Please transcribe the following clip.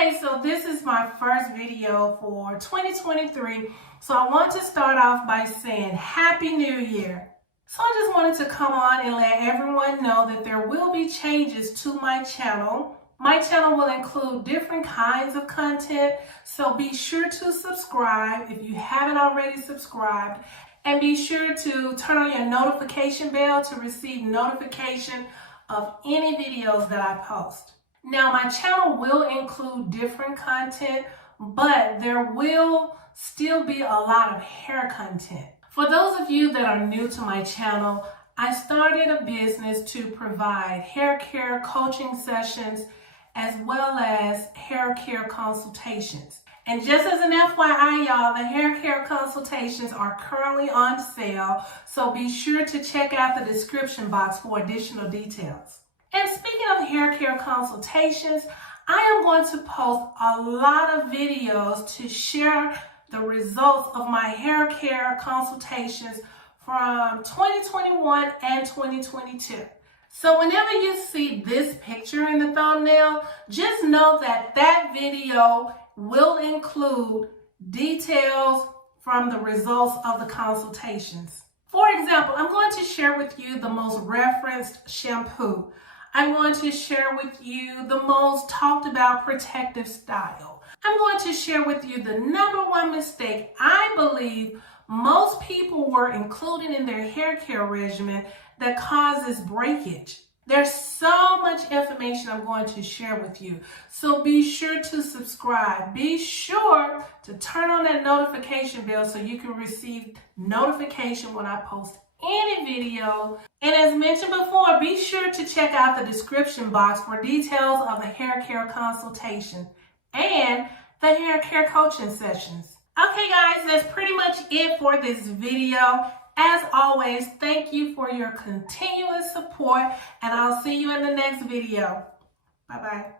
Okay, so this is my first video for 2023. So I want to start off by saying Happy New Year. So I just wanted to come on and let everyone know that there will be changes to my channel. My channel will include different kinds of content, so be sure to subscribe if you haven't already subscribed, and be sure to turn on your notification bell to receive notification of any videos that I post. Now, my channel will include different content, but there will still be a lot of hair content. For those of you that are new to my channel, I started a business to provide hair care coaching sessions as well as hair care consultations. And just as an FYI, y'all, the hair care consultations are currently on sale, so be sure to check out the description box for additional details. And speaking of hair care consultations, I am going to post a lot of videos to share the results of my hair care consultations from 2021 and 2022. So whenever you see this picture in the thumbnail, just know that that video will include details from the results of the consultations. For example, I'm going to share with you the most referenced shampoo. I'm going to share with you the most talked about protective style. I'm going to share with you the #1 mistake I believe most people were including in their hair care regimen that causes breakage. There's so much information I'm going to share with you, so be sure to subscribe. Be sure to turn on that notification bell so you can receive notification when I post any video. And as mentioned before, be sure to check out the description box for details of the hair care consultation and the hair care coaching sessions. Okay guys, that's pretty much it for this video. As always, thank you for your continuous support, and I'll see you in the next video. Bye-bye.